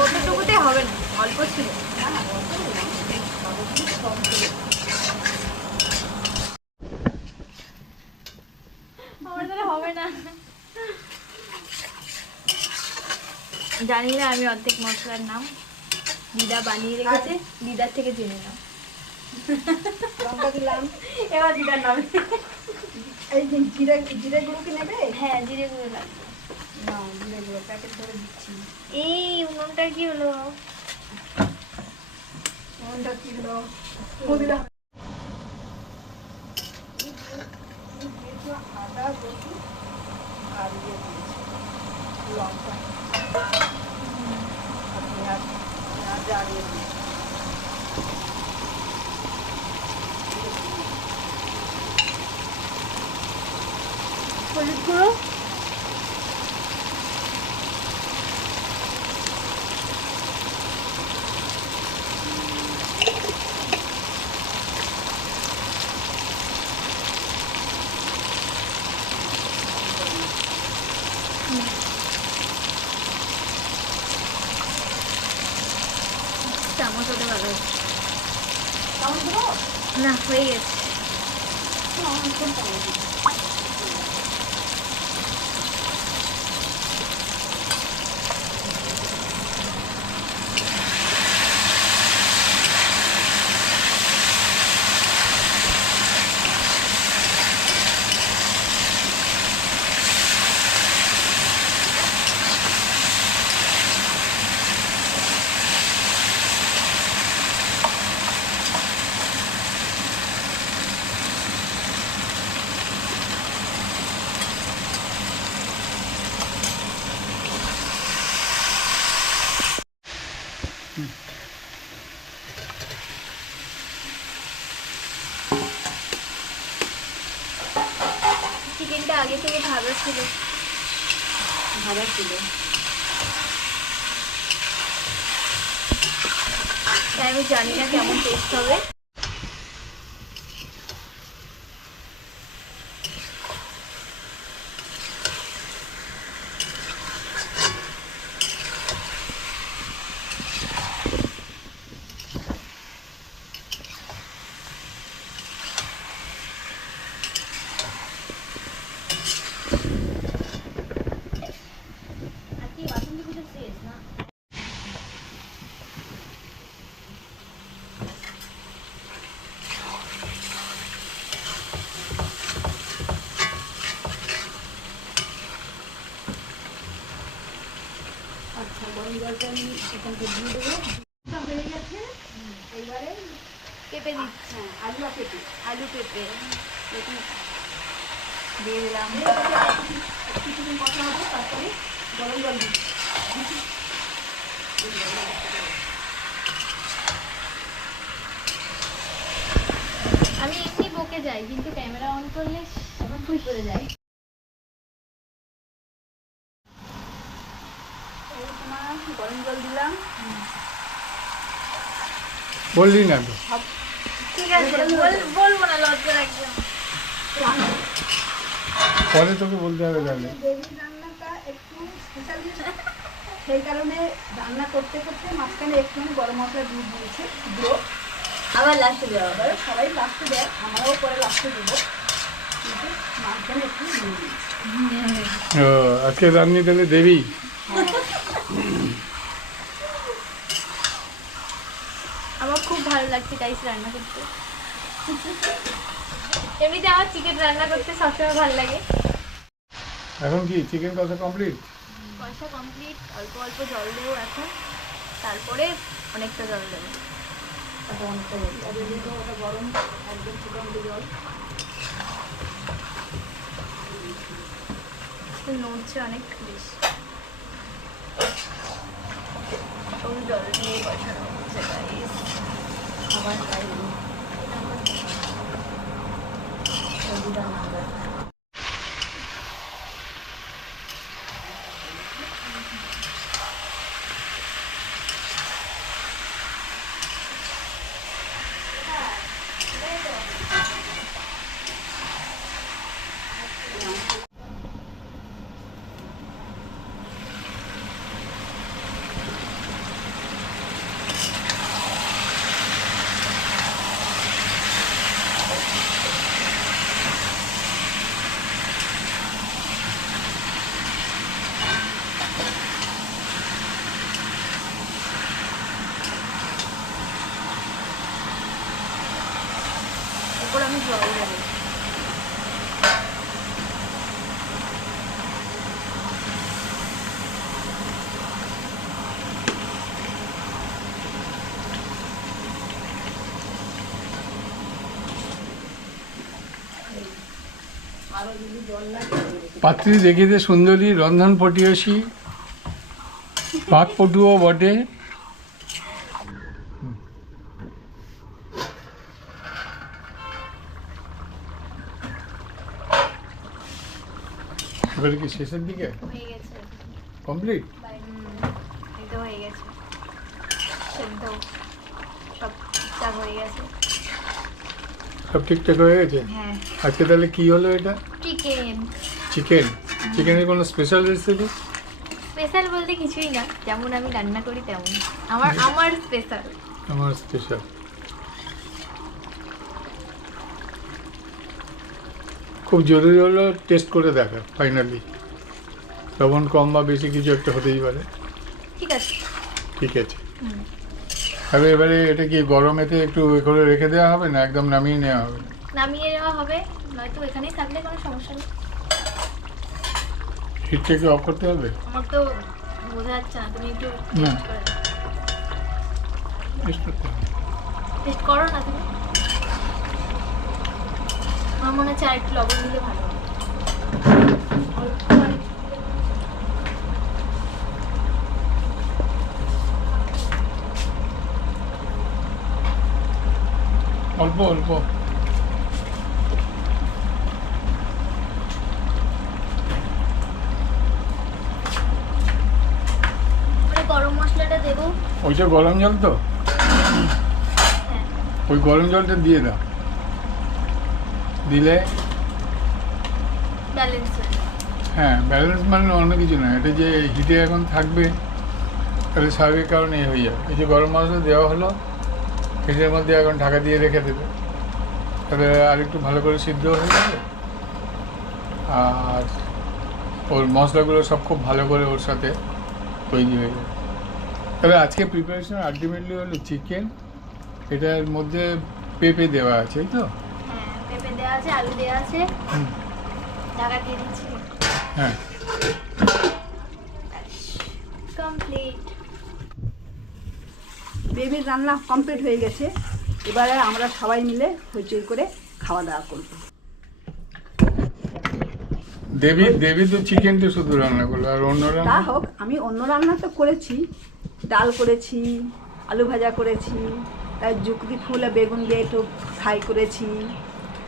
ওটুকুতে হবে না, অল্প ছিল। আমার দ্বারা হবে না, জানি না আমি অর্ধেক মশলার নাম। দিদা বানিয়ে রেখেছে, দিদার থেকে জেনে নাও। লঙ্কা দিলাম, এবার দিদার নাম। এই যে জিরে গুঁড়ো কি নেবে? হ্যাঁ, জিরে গুঁড়ো লাগবে। না, জিরে গুঁড়ো প্যাকেট করে দিচ্ছি। এই উনুনটা কি হলো? কোনটা কি হলো? পুদিনা আদা রসুন আর ইয়ে দিয়েছি লঙ্কা আর পেঁয়াজ আর ইয়ে দিয়েছি। হলুদ গুঁড়ো, চামচ হতে ভালো হচ্ছে না, হয়ে গেছে। চিকেনটা আগে থেকে ভাজা ছিল। তাই আমি জানি না কেমন টেস্ট হবে। আচ্ছা, গরম জলটা আমি এখান থেকে দিয়ে দেবো। হয়ে গেছে, এইবারে পেঁপে দিচ্ছি। হ্যাঁ আলু আর পেঁপে আলু পেঁপে দিয়ে দিলাম। কিছুদিন কথা হবে, তারপরে গরম জল দিচ্ছি। আমি এমনি বকে যাই, কিন্তু ক্যামেরা অন করলে ফুল করে যায়। গরম জল দিলাম। বললি না তো, ঠিক আছে, বলবো না, লজ্জা লাগছে। পরে তোকে বলতে হবে তাহলে। দেবী রান্নাটা একটু স্পেশালিস্ট, সেই কারণে রান্না করতে করতে মাঝখানে একটুখানি গরম মশলা দিয়ে দিয়েছে, গুঁড়ো। আবার লাস্টে দেওয়া হবে। সবাই লাস্টে দেয়, আমরাও পরে লাস্টে দেবো, কিন্তু মাঝখানে একটু দিয়ে দিয়েছি। ও, আজকে রান্নি তাহলে দেবী। আমার খুব ভালো লাগছে গাইস রান্না করতে। এমনিতে আমার চিকেন রান্না করতে সবসময় ভালো লাগে। এখন কি চিকেন কষা কমপ্লিট? কষা কমপ্লিট, অল্প অল্প জল দেবো এখন, তারপরে অনেকটা জল দেবো। অনেকটা জল, আর এদিকে ওটা গরম, একদম ফুটন্ত জল। নড়ছে অনেক বেশি, ওই জল দিয়ে কষানো হচ্ছে গাইস। আবার খাইনি সবজিটা নামবে। জল দেবো। আরো যদি জল লাগে পাত্রী দেখিতে সুন্দরী, রন্ধন পটীয়সী, পাক পটুও বটে। এবারে কি শেষের দিকে হয়ে গেছে, কমপ্লিট? এটা হয়ে গেছে, সেদ্ধ সব ঠিকঠাক হয়ে গেছে। সব ঠিকঠাক হয়ে গেছে। হ্যাঁ, আজকে তাহলে কি হলো? এটা চিকেন। চিকেন। চিকেনের কোনো স্পেশাল রেসিপি? স্পেশাল বলতে কিছুই না, যেমন আমি রান্না করি তেমন। আমার স্পেশাল। আমার স্পেশাল। খুব জরুরি হলো টেস্ট করে দেখা ফাইনালি, লবণ কম বা বেশি কিছু একটা হতেই পারে। ঠিক আছে, ঠিক আছে। তাহলে এবারে এটা কি গরমেতে একটু এ করে রেখে দেওয়া হবে না একদম নামিয়ে নেওয়া হবে? নামিয়ে নেওয়া হবে, নয়তো এখানেই থাকলে কোনো সমস্যা নেই। হিটটাকে অফ করতে হবে? আমার তো বোঝা যাচ্ছে না, তুমি একটু না। টেস্ট করে দাও। টেস্ট করতে হবে। টেস্ট করো না তুমি। আমার মনে হচ্ছে আর একটু লবণ দিলে ভালো হবে। অল্প অল্প। মানে গরম মশলাটা দেবো। ওইটা গরম জল তো? হ্যাঁ, ওই গরম জলটা দিয়ে দাও, দিলে ব্যালেন্স হয়ে যাবে। হ্যাঁ ব্যালেন্স মানে অন্য কিছু না, এটা যে হিটে এখন থাকবে তাহলে স্বাভাবিক কারণে এ হয়ে যাবে। এই যে গরম মশলা দেওয়া হলো, ফ্রিজের মধ্যে এখন ঢাকা দিয়ে রেখে দেবে, তাহলে আর একটু ভালো করে সিদ্ধ হয়ে যাবে। আর ওর মশলাগুলো সব খুব ভালো করে ওর সাথে তৈরি হয়ে যাবে। তবে আজকে প্রিপারেশন আলটিমেটলি হলো চিকেন, এটার মধ্যে পেঁপে দেওয়া আছে, এই তো? হ্যাঁ, পেঁপে দেওয়া আছে, আলু দেওয়া আছে, হুম, ঢাকা দিয়ে দিচ্ছি। হ্যাঁ। কমপ্লিট। বেবির রান্না কমপ্লিট হয়ে গেছে। এবারে আমরা সবাই মিলে হইচই করে খাওয়া দাওয়া করবো। দেবী তো চিকেনটা শুধু রান্না করলো, আর অন্য তা রান্না? হোক, আমি অন্য রান্না তো করেছি, ডাল করেছি, আলু ভাজা করেছি, তার যুক্তি ফুল আর বেগুন দিয়ে একটু ফ্রাই করেছি,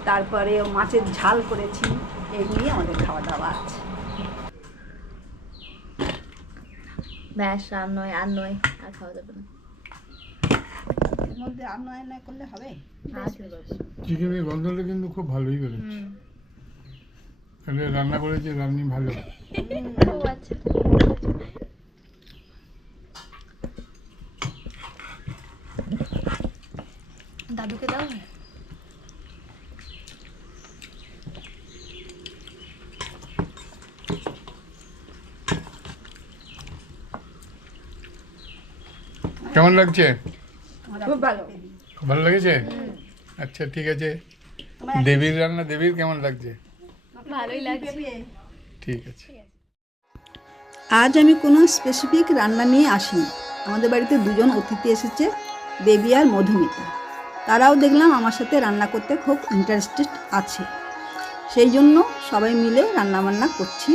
তারপরে মাছের ঝাল করেছি। এই নিয়ে আমাদের খাওয়া দাওয়া আছে। ব্যাস, আর নয়, আর নয়, আর খাওয়া যাবে না। এর মধ্যে আর নয় নয় করলে হবে? চিকেনের গন্ধটা কিন্তু খুব ভালোই বেরোচ্ছে। তাহলে রান্না করেছে রান্নি ভালো। ও আচ্ছা, দাদুকে দাও। কেমন লাগছে? খুব ভালো। খুব ভালো লেগেছে? আচ্ছা ঠিক আছে। দেবীর রান্না দেবীর কেমন লাগছে? ভালোই লাগছে। ঠিক আছে। আজ আমি কোনো স্পেসিফিক রান্না নিয়ে আসিনি। আমাদের বাড়িতে দুজন অতিথি এসেছে, দেবী আর মধুমিতা। তারাও দেখলাম আমার সাথে রান্না করতে খুব ইন্টারেস্টেড আছে। সেই জন্য সবাই মিলে রান্নাবান্না করছি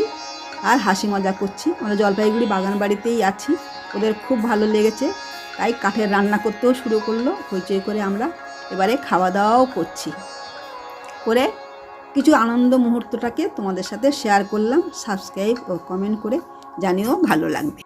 আর হাসি মজা করছি। আমরা জলপাইগুড়ি বাগান বাড়িতেই আছি, ওদের খুব ভালো লেগেছে, তাই কাঠের রান্না করতেও শুরু করলো। হইচই করে আমরা এবারে খাওয়া দাওয়াও করছি। করে কিছু আনন্দ মুহূর্তটাকে তোমাদের সাথে শেয়ার করলাম। সাবস্ক্রাইব ও কমেন্ট করে জানিও ভালো লাগবে।